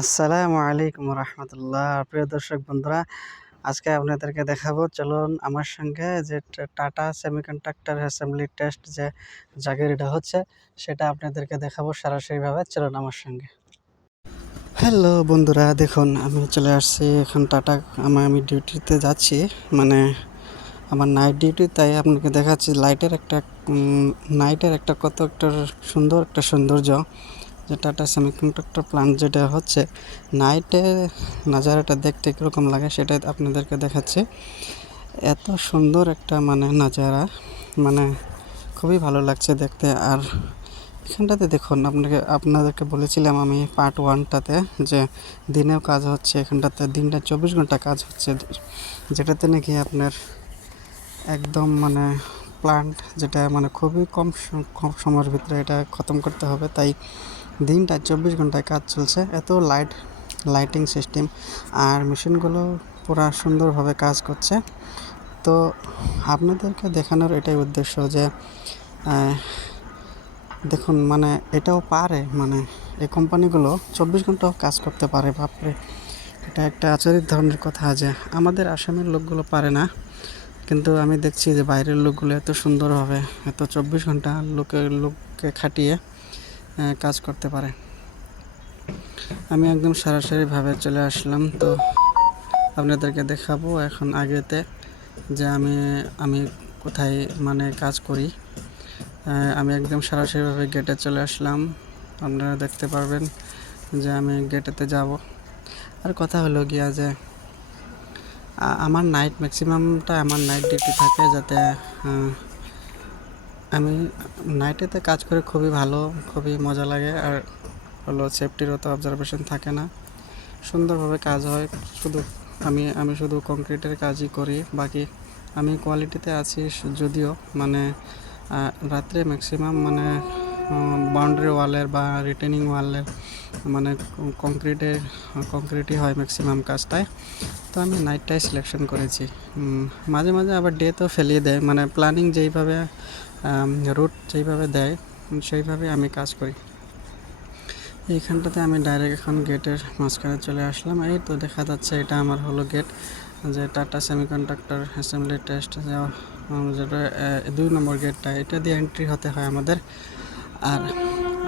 আসসালামু আলাইকুম রহমতুল্লাহ। প্রিয় দর্শক বন্ধুরা, আজকে আপনাদেরকে দেখাবো, চলুন আমার সঙ্গে যে টাটা সেমিকন্ডাক্টর অ্যাসেম্বলি টেস্ট যে জায়গাটা হচ্ছে সেটা আপনাদেরকে দেখাবো সরাসরিভাবে। চলুন আমার সঙ্গে। হ্যালো বন্ধুরা, দেখুন আমি চলে আসছি এখন টাটা। আমি ডিউটিতে যাচ্ছি, মানে আমার নাইট ডিউটি, তাই আপনাকে দেখাচ্ছি নাইটের একটা কত একটা সুন্দর একটা সৌন্দর্য, যে টাটা সেমিকন্ডাক্টর প্লান্ট যেটা হচ্ছে নাইটে নাজারাটা দেখতে কীরকম লাগে সেটা আপনাদেরকে দেখাচ্ছি। এত সুন্দর একটা নাজারা, মানে খুবই ভালো লাগছে দেখতে। আর এখানটাতে দেখুন, আপনাদেরকে বলেছিলাম আমি পার্ট 1টাতে যে দিনেও কাজ হচ্ছে, এখানটাতে দিনটা 24 ঘন্টা কাজ হচ্ছে, যেটাতে নাকি আপনার একদম প্লান্ট যেটা খুবই কম সময়ের ভিতরে এটা খতম করতে হবে, তাই দিনটা 24 ঘন্টায় কাজ চলছে। এত লাইটিং সিস্টেম আর মেশিনগুলো পুরা সুন্দরভাবে কাজ করছে। তো আপনাদেরকে দেখানোর এটাই উদ্দেশ্য যে দেখুন, এটাও পারে, এই কোম্পানিগুলো 24 ঘন্টাও কাজ করতে পারে। বাপরে, এটা একটা আচরিত ধরনের কথা যে আমাদের আসামের লোকগুলো পারে না, কিন্তু আমি দেখছি যে বাইরের লোকগুলো এত সুন্দরভাবে এত 24 ঘন্টা লোককে খাটিয়ে কাজ করতে পারে। আমি একদম সরাসরিভাবে চলে আসলাম, তো আপনাদেরকে দেখাবো এখন আগেতে যে আমি কোথায় কাজ করি। আমি একদম সরাসরিভাবে গেটে চলে আসলাম। আপনারা দেখতে পারবেন যে আমি গেটেতে যাব। আর কথা হলো গিয়া যে আমার ম্যাক্সিমামটা আমার নাইট ডিউটি থাকে, যাতে আমি নাইটেতে কাজ করে খুবই মজা লাগে। আর হলো সেফটিরও তো অবজারভেশন থাকে না, সুন্দরভাবে কাজ হয়। আমি শুধু কংক্রিটের কাজই করি, বাকি আমি কোয়ালিটিতে আছি। যদিও রাত্রে ম্যাক্সিমাম বাউন্ডারি ওয়ালের বা রিটেনিং ওয়ালের কংক্রিটই হয় ম্যাক্সিমাম কাজটায়। তো আমি নাইটটাই সিলেকশন করেছি। মাঝে মাঝে আবার ডে তো ফেলিয়ে দেয়, প্ল্যানিং যেইভাবে রুট যেইভাবে দেয় সেইভাবে আমি কাজ করি। এইখানটাতে আমি ডাইরেক্ট এখন গেটের মাঝখানে চলে আসলাম। এই তো দেখা যাচ্ছে, এটা আমার হলো গেট, যে টাটা সেমিকন্ডাক্টর অ্যাসেম্বলি টেস্ট, যেটা 2 নম্বর গেটটা, এটা দিয়ে এন্ট্রি হতে হয় আমাদের। আর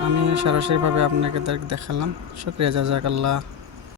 আমি সরাসরিভাবে আপনাকে দেখালাম। শুকরিয়া, জাযাকাল্লাহ।